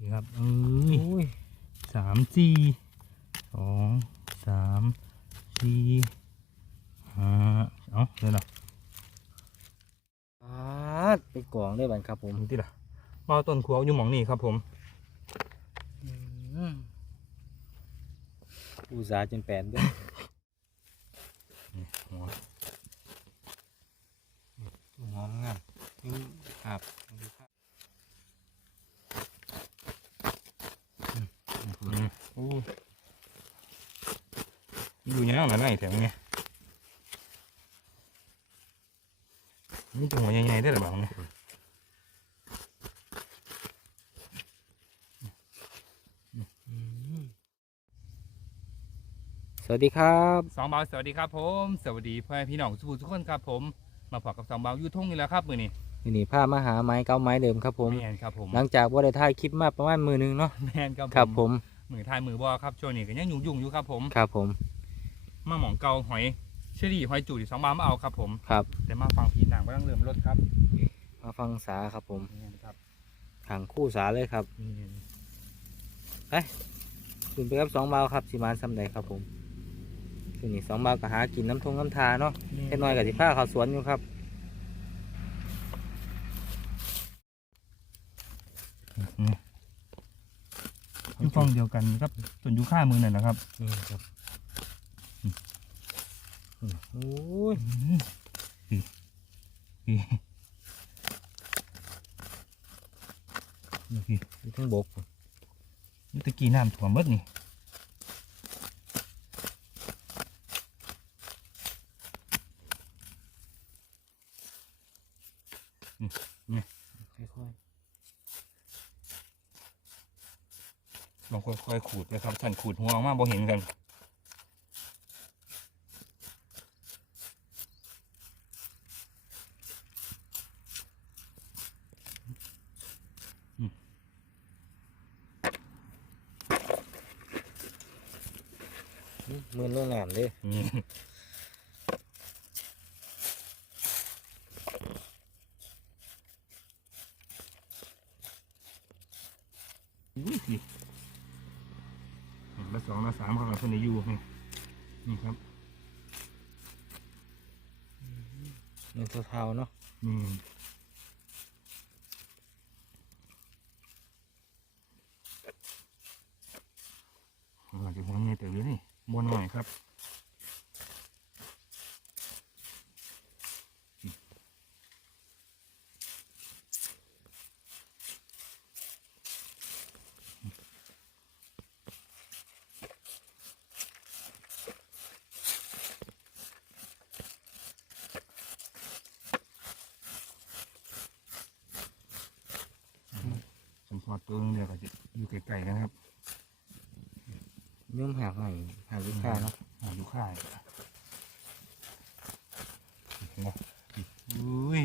นี่ครับเอ้ยโอ้ยสามสี่สองสามสี่ห้าเอาเดี๋ยวนะปาดไปกองได้บันครับผผมมที่ละมาเอาต้นขัวอยู่หมองนี่ครับผมอืมอุตสาห์จนแปลนด้วยนี่หัวหอมงามนี่ครับ อืมโอ้ยอยู่ยังไงไหนแถวนี้นี่จังหวะใหญ่ๆได้หรือเปล่าเนี่ยสวัสดีครับสองเบาสวัสดีครับผม สวัสดีพ่อแม่พี่น้องสุภูทุกคนครับผม มาพบกับสองเบาอยู่ทุ่งนี่แหล้วครับมือนี้นี่นี่ผ้ามาหาไม้เก้าไม้เดิมครับผมแมนครับผมหลังจากว่าได้ถ่ายคลิปมาประมาณมือหนึงเนาะแมนครับครับผม มือทายมือบอครับช่วงนี้ก็ยังยุ่งยุ่งๆอยู่ครับผมครับผมมาหมองเกาหอยเชอรี่หอยจูดสองบาทมาเอาครับผมครับแต่มาฟังผีหนังก็ต้องเริ่มลดครับ มาฟังสาครับผมแม่นครับทางคู่สาเลยครับนี่คุณไปกับสองเบาครับสิมานซ้ำใดครับผมคืนนี้สองเบาก็หากินน้ำทงน้ำทาเนาะแค่น้อยกับสิผ้าเขาวสวนอยู่ครับ นี่อยู่ฟังเดียวกันครับส่วนอยู่ข้ามือนั่นนะครับนี่ครับโอ้ยนี่นี่นี่อยู่ทั้งบกนี่ตะกี้น้ำถ่วมหมดนี่นี่ ค่อย ลอง ค่อยๆขูดนะครับฉันขูดหัวออกมาบ่เห็นกันๆนี่มือลงน้ำเด้นี่อุ้ยสิ ละสองละสามครับคนนี้อยู่นี่นี่ครับมือเท้าๆเนาะนี่อาจจะหัวเงี้ยแต่เดี๋ยวนี่บนหน่อยครับ สมพอตัวนึงเดียวก็จะอยู่ ไกลๆกันครับยุ่มหักใหม่หักลูกค้าเนาะหาดูค่ายเห็นไหมอุ้ย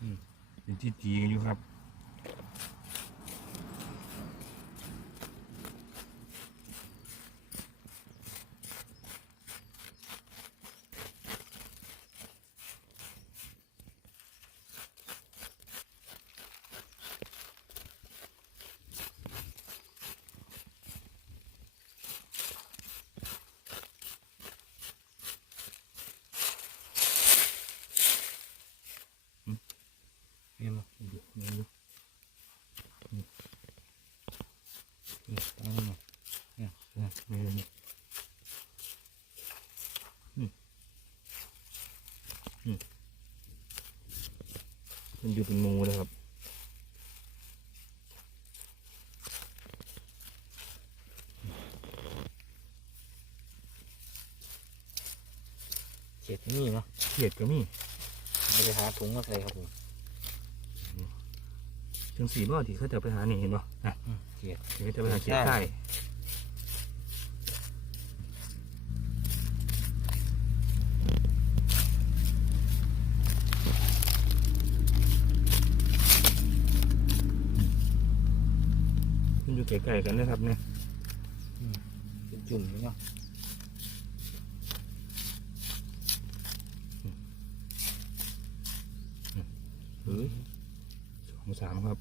อืมเป็นที่จีกันอยู่ครับ เห็นไหม ดูดูดู นี่เอาหน่อย นี่นี่นี่อืมอื มมันอยู่เป็นงูเลยครับเจ็ดนี่เนาะเขียดก็มีไม่ได้หาถุงมาใส่ครับผมถึงสีบ่อที่เขาจะไปหานี่เห็นป่ะอะเจ็ดเดี๋ยวเขาจะไปหาเขียดใต้ อยู่ไกลๆกันนะครับเนี่ยเป็นจุ่มนี่เนาะเฮ้ยสองหมูสามครับ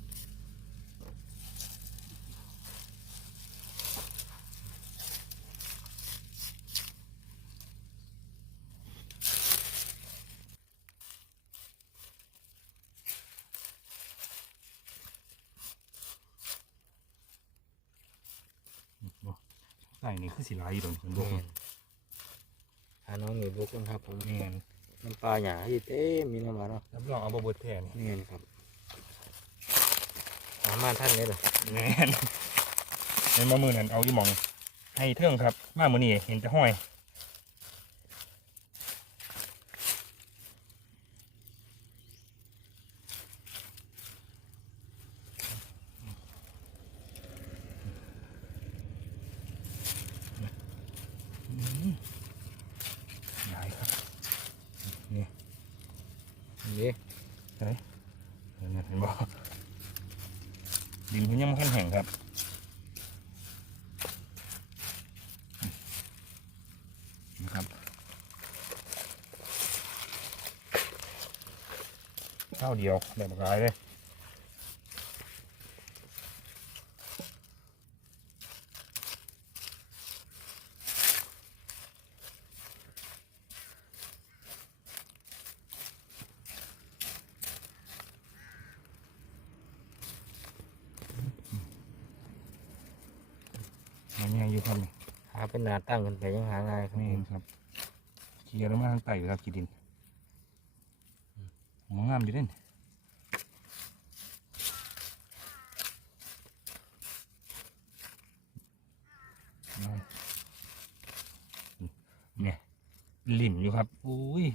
ใส่นี่คือสีลายอยู่ตรงนี้แม่นหาน้องหมีบุกกันครับผมแม่นน้ำปลาหยาที่เต้มีน้ำมาเนาะรับรองเอาบะบดแทนนี่นครับสามารถท่านได้เลยแม่นในมามือนั้นเอาอีหมองให้เทิงครับ มามือนี่เห็นจะห้อย ได้ครับ นี่ นี่ เห็น เห็นบ่ดินเพิ่นยังไม่แห้งครับนะครับข้าวเดียวแบบร้ายเลย มันยังอยู่ครับนี่หาเป็นหนาตั้งกันไปยังหาง่ายครับนี่ครับเขียแล้วมาทางไต่ครับขีดินมองงามอยู่เด่นเนี่ยหลิ่นอยู่ครับอุ้ย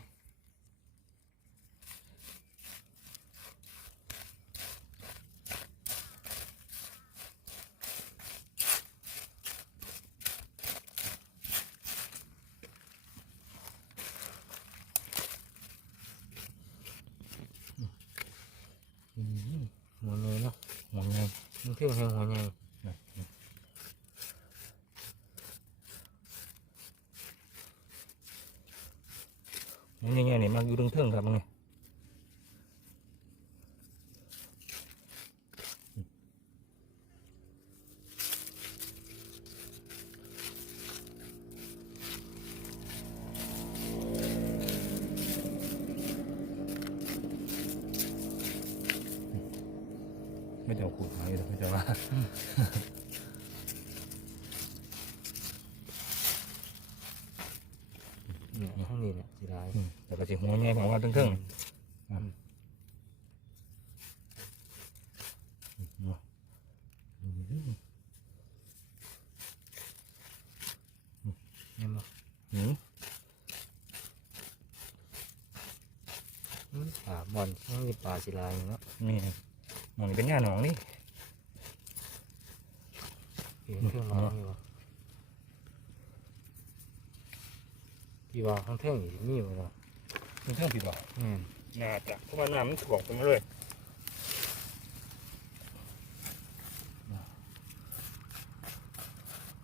อืม หัวเนยเนาะ มองงาม มัน เที่ยวแห้งหัวใหญ่นี่ไงนี่มาอยู่ตรงเทิงครับนี่ไม่ต้ องขูดหายเลยไม่จะว่าเนี่ยข้างนี้เนี่ยสีลายอืมแต่ก็สิหัวแม่ของว่าทั้งเทิงอืมอืมเห็นบ่อืมอืมป่าบอนยังมีป่าสีลายอยู่เนาะนี่หมองนี่เป็นหญ้าหนองนี่ เห็นเครื่องมาอยู่บ่พี่ว่าข้างเท่งอยู่นี่บ่เนาะทั้งเทิงผิดบ่แม่นน่าจะเพราะว่าน้ำมันถ่วงไปมาเลย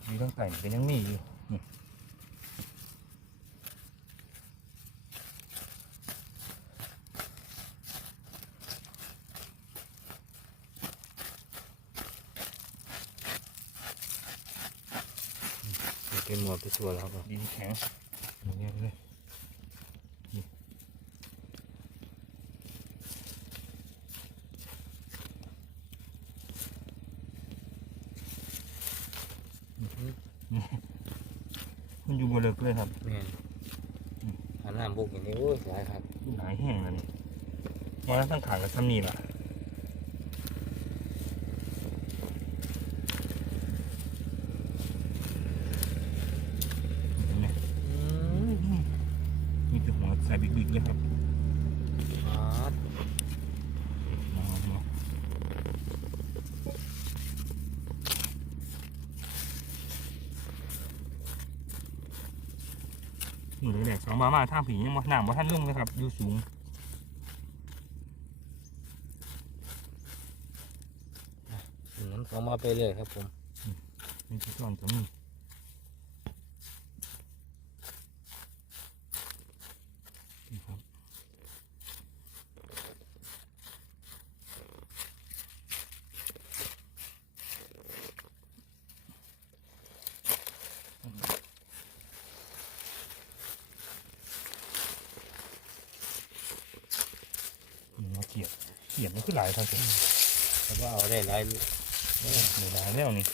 มีตั้งแต่เป็นยังมีอยู่นี่ เป็นหมวดไป ตัวแล้วครับดินแข็งอย่างเงี้ยเลยนี่มันอยู่บนเลิกเลยครับแม่นอันน้ำบุกอย่างนี้โอ้ยหลายครับหายแห้งแล้วนี่มาแล้วตั้งขางกับซ้ำนี่ล่ะเห็นไหม อืม มีแต่หัวใส่บิ๊กๆเลยครับ อ่า มามา หนูเลยแหละสองบามาท่าผียังมาหนามว่าท่านลุ่งเลยครับอยู่สูงอืมน้ำสองมาไปเลยครับผมมีที่ก่อนจะมีนี่ เกียบเกียบม่นคือหลายท่าไหร่แล้วว่าเอาได้หลายนี่หลายแล้วนี่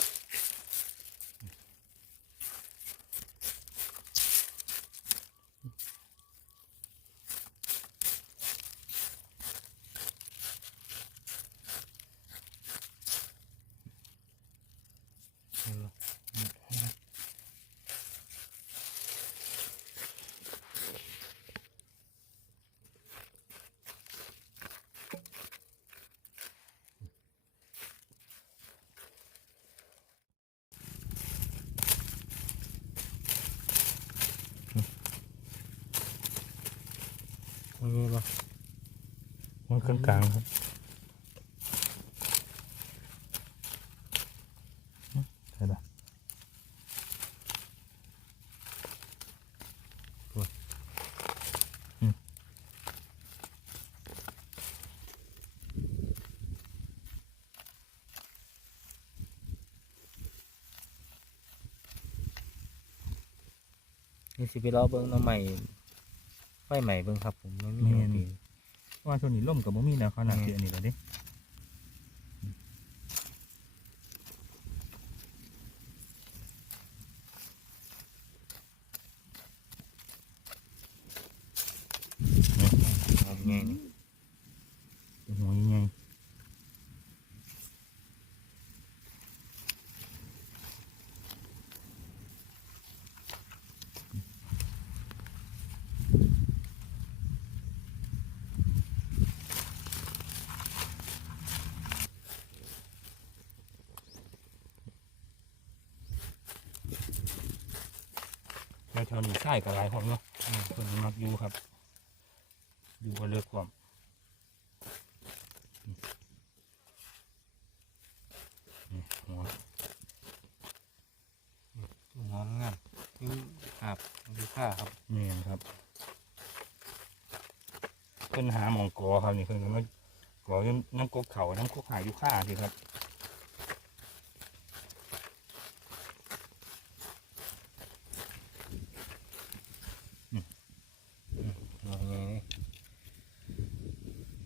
นี่บ่มันกลางกลางครับใช่ละนี่สิไปรอเบิ่งน้ำใหม่ ไฟใหม่เบิ่งครับผมไม่มีหยังดีว่าช่วงนี้ล่มกับบ่มีแล้วขนาดที่อันนี้แล้วเด้ หอมใหญ่นี่ เป็นหัวใหญ่ แล้วแถวนี้ใช่กับหลายคนเนาะอืมเพิ่นมักอยู่ครับ อยู่ก็เลือกความนี่หัวหอมงามนี่ครับดูค่าครับเมียนครับเพิ่นหาหมองกอครับนี่เพิ่นก็มากออยู่น้ำกกเขาน้ำกกหายอยู่ข้าสิครับ หอมใหญ่นี่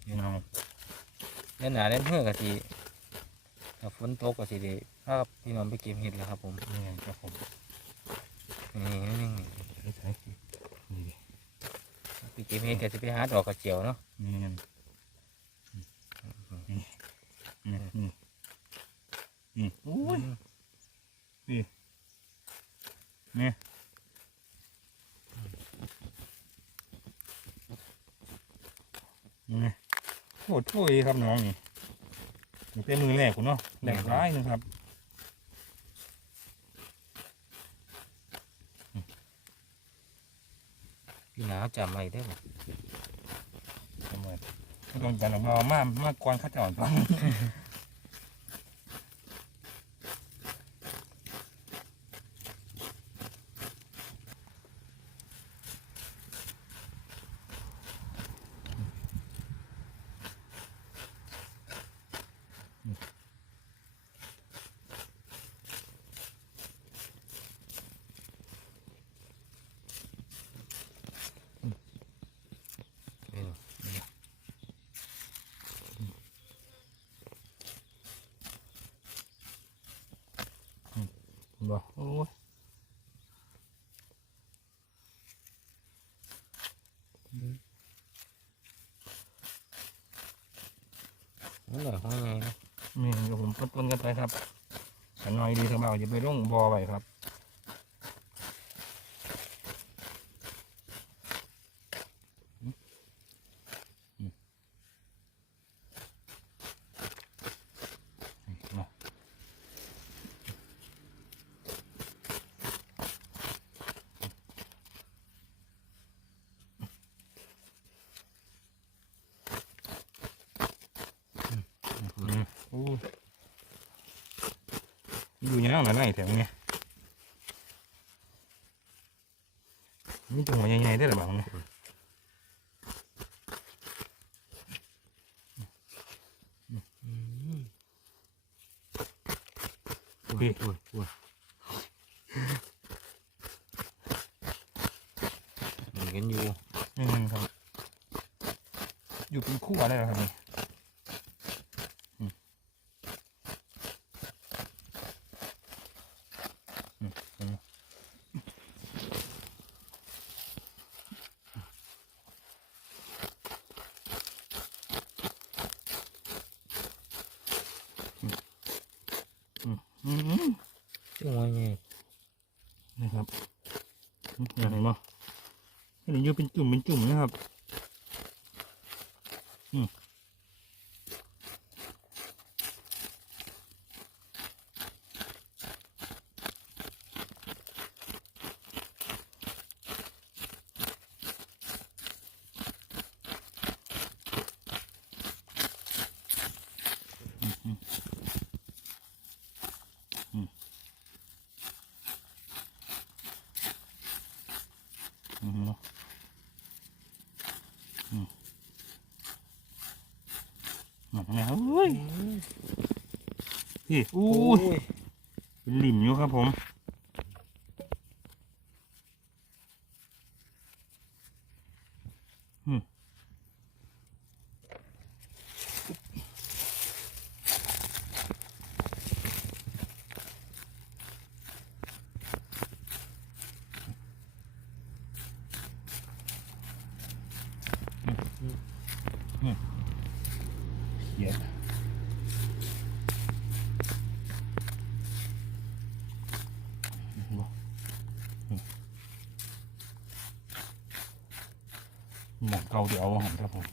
นี่เอา เล่นหนาเล่นเพื่อก็สิถ้าฝนตกก็สิได้พาพี่น้องไปเก็บเห็ดแล้วครับผมเมียนครับผมนี่นี่นี่ใช่ใช่นี่ดิไปเก็บเห็ดก็สิไปหาดอกกระเจียวเนาะเมียนนี่นี่นี่นี่อุ้ยนี่นี่ โอ้โหครับน้องนี่นี่เป็นมือแรกคุณเนาะแรกร้ายนึงครับพี่หนาวจำไม่ได้อบ่ทำไมไม่ต้องการออกมามากมากกวนข้าจ้าก่อน บ่โอ้ย มันหน่อยห้อยใหญ่นะ นี่เดี๋ยวผมปนๆกันไปครับขันน้ อยดีสบายอย่าไปร่องบอไปครับนี่เนาะอืมโอ้ยอยู่ยังไงหน่อยแถวเนี้ยนี่จังหวะใหญ่ๆได้หรือเปล่าเนี่ยอืมพี่โอ้ยโอ้ยมันกันอยู่นี่มันครับ อยู่เป็นคู่อะไรอครับนี่ อืมจุ่มไว้ไงนะครับอืมเห็นไหมเห็นอยู่เป็นจุ่มเป็นจุ่มนะครับ อืมอืมอืมอืมอืมเนาะอืม มาทำไมครับเฮ้ยพี่อู้โอ้ยยเป็นหลิมอยู่ครับผมอืมเขียดบ่อืม หมองเก่าเดี๋ยวเอาหันครับผม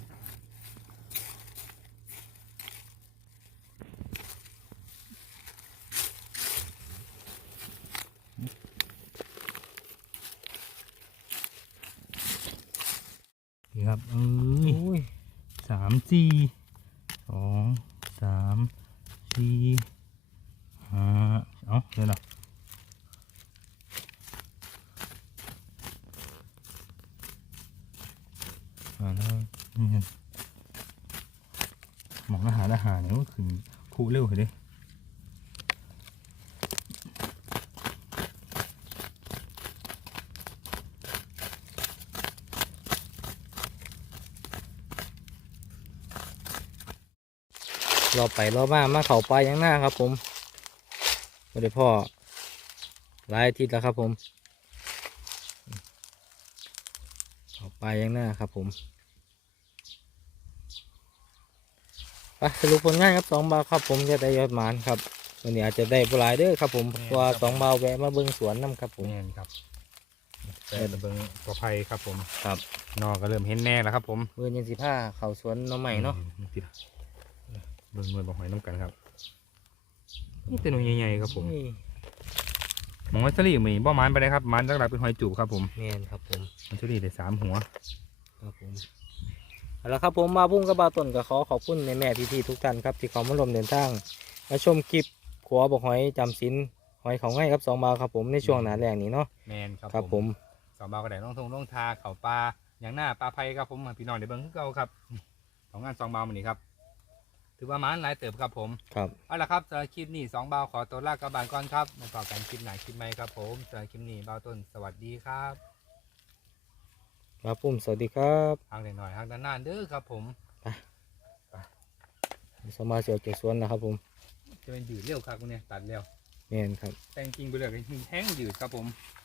นี่ครับเอ้ย โอ้ย สามสี่สองสามสี่ห้าเอาเดี๋ยวนะ อาแล้วนี่กันหมองอาหารอาหารเนี่ยก็ขึ้นคู่เร็วเลยด้รอไปรอมามาเขาไปยังหน้าครับผมไม่ได้พ่อหลายอาทิตย์แล้วครับผมเขาปลา ยังหน้าครับผมไปสรุปผลงานครับสองบาวครับผมจะได้ยอดหมานครับวันนี้อาจจะได้ปลายเด้อครับผมเพราะว่าสองบาวแวะมาเบิ่งสวนน้ำครับผมนี่ครับแต่ตะเบิงปลอดภัยครับผมครับนอก็เริ่มเห็นแน่แล้วครับ ผมเบิ่งยังสิผ้าเขาสวนหน้องใหม่เนาะอืมติดเบิ่งมือบอกหอยน้ำกันครับนี่เป็นหอยใหญ่ๆครับผมนี่ห มองไวสลี่มีบ่มันไปเลยครับมันหลักๆเป็นหอยจูบครับผมแม่นครับผมไวสลี่ได้สามหัวครับผมเอาละครับผมมาพุ่งกับบาวต้นก็ขอขอบคุณแม่แม่ๆพี่ๆทุกท่านครับที่เขามาร่วมเดินทางมาชมคลิปขัวบอกหอยจำสินหอยเขาง่ายครับสองบาวครับผมในช่วงหนาแรงนี้เนาะแมนครับครับผมสองบาวกระไดน้องทงน้องทาเขาปลาอย่างหน้าปลาไผ่ครับผมพี่น้องเดี๋ยวเบิ่งคือเก่าครับของงานสองบาวมันนี่ครับ ถือว่ามันหลายเติบครับผมครับเอาละครับสำหรับคลิปนี้สองบาวขอตัวลากกระบานก่อนครับมาต่อกันคลิปไหนคลิปใหม่ครับผมสำหรับคลิปนี้บาวต้นสวัสดีครับครับผมสวัสดีครับทางหน่อยๆทางด้านหน้าเด้อครับผมสมาเสียวเกี่ยวสวนนะครับผม จะเป็นยืดเร็วครับพวกเนี้ยตัดเร็วแม่นครับแต่จริงๆไปเลยแห้งยืดครับผมค